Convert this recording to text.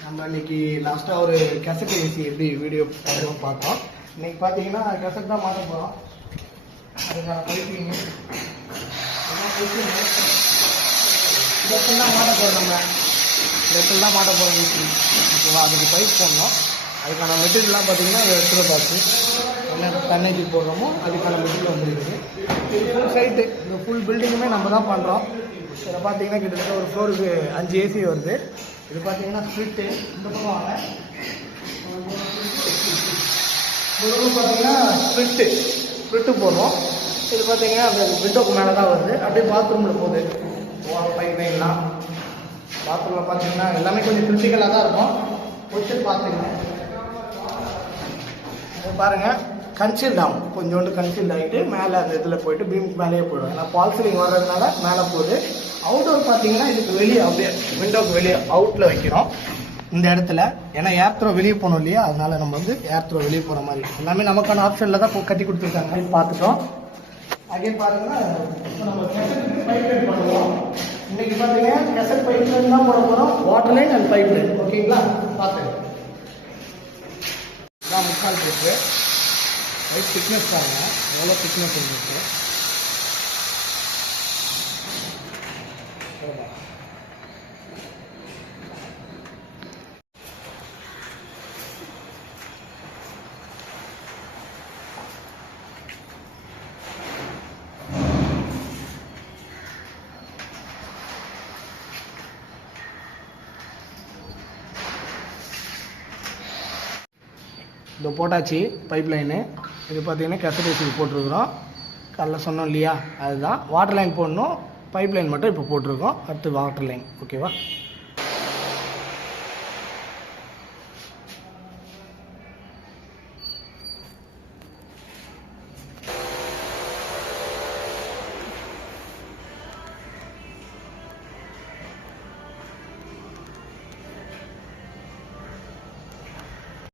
நம்ம இன்னைக்கு லாஸ்ட்டாக ஒரு கேசட் ஏசி எப்படி வீடியோ பார்த்தோம். இன்னைக்கு பார்த்தீங்கன்னா கேசட் தான் மாட்ட போகிறோம். அதுக்கான பைப்பிங் இதை ஃபுல்லாக மாட்ட போகிறோம். நம்ம இதை ஃபுல்லாக மாட்ட போகிறோம் ஏசி. ஓகேவா? அதுக்கு பைப் போடணும். அதுக்கான மெட்டீரியல்லாம் பார்த்தீங்கன்னா எக்ஸ்ட்ரா பாக்ஸு என்ன தண்ணிக்கு போடுறோமோ அதுக்கான மெட்டீரியல் வந்துருக்குது. ஃபுல் சைட்டு இந்த ஃபுல் பில்டிங்குமே நம்ம தான் பண்ணுறோம். இதில் பார்த்தீங்கன்னா கிட்டத்தட்ட ஒரு ஃப்ளோருக்கு 5 ஏசி வருது. இது பார்த்தீங்கன்னா ஸ்ப்ளிட்டு. இந்த பக்கம் வாங்க. பார்த்தீங்கன்னா ஸ்ப்ளிட்டு போடுறோம். இது பார்த்தீங்கன்னா அந்த விண்டோக்கு மேலே தான் வருது. அப்படியே பாத்ரூமில் போகுது. பைப் லைன்லாம் பாத்ரூமில் பார்த்தீங்கன்னா எல்லாமே கொஞ்சம் கிரிட்டிக்கலாக தான் இருக்கும். வச்சு பார்த்துங்க. பாருங்கள், கன்சீல்ட் ஆகும். கொஞ்சோண்டு கன்சீல்ட் ஆகிட்டு மேலே அந்த இதில் போயிட்டு பீமுக்கு மேலேயே போயிடும். ஏன்னா பால் சீலிங் வர்றதுனால மேலே போகுது. அவுட்டோர் பார்த்தீங்கன்னா இதுக்கு வெளியே அப்படியே விண்டோக்கு வெளியே அவுட்டில் வைக்கிறோம் இந்த இடத்துல. ஏன்னா ஏர் த்ரோ வெளியே போகணும் இல்லையா, அதனால நம்ம வந்து ஏர் த்ரோ வெளியே போகிற மாதிரி எல்லாமே நமக்கான ஆப்ஷனில் தான் கட்டி கொடுத்துருக்காங்க அப்படின்னு பார்த்துட்டோம். அகைன் பாருங்கன்னா நம்ம கெசட் பைப் லைன் பண்ணுவோம். இன்னைக்கு பார்த்தீங்கன்னா கெசட் பைப் லைன் தான் போட போகிறோம். Water line and pipe line. ஓகேங்களா? பார்த்து இதான் முக்கால் பைப்பு. பைப் திக்னஸ் பாருங்க எவ்வளோ திக்னஸ் இருக்கு. இந்த போட்டாச்சு பைப் லைனு. இது பார்த்தீங்கன்னா கெசட் ஏசிக்கு போட்டிருக்கிறோம். காலைல சொன்னோம் இல்லையா, அதுதான் வாட்டர் லைன் போடணும். பைப் லைன் மட்டும் இப்போ போட்டிருக்கோம். அடுத்து வாட்டர் லைன். ஓகேவா?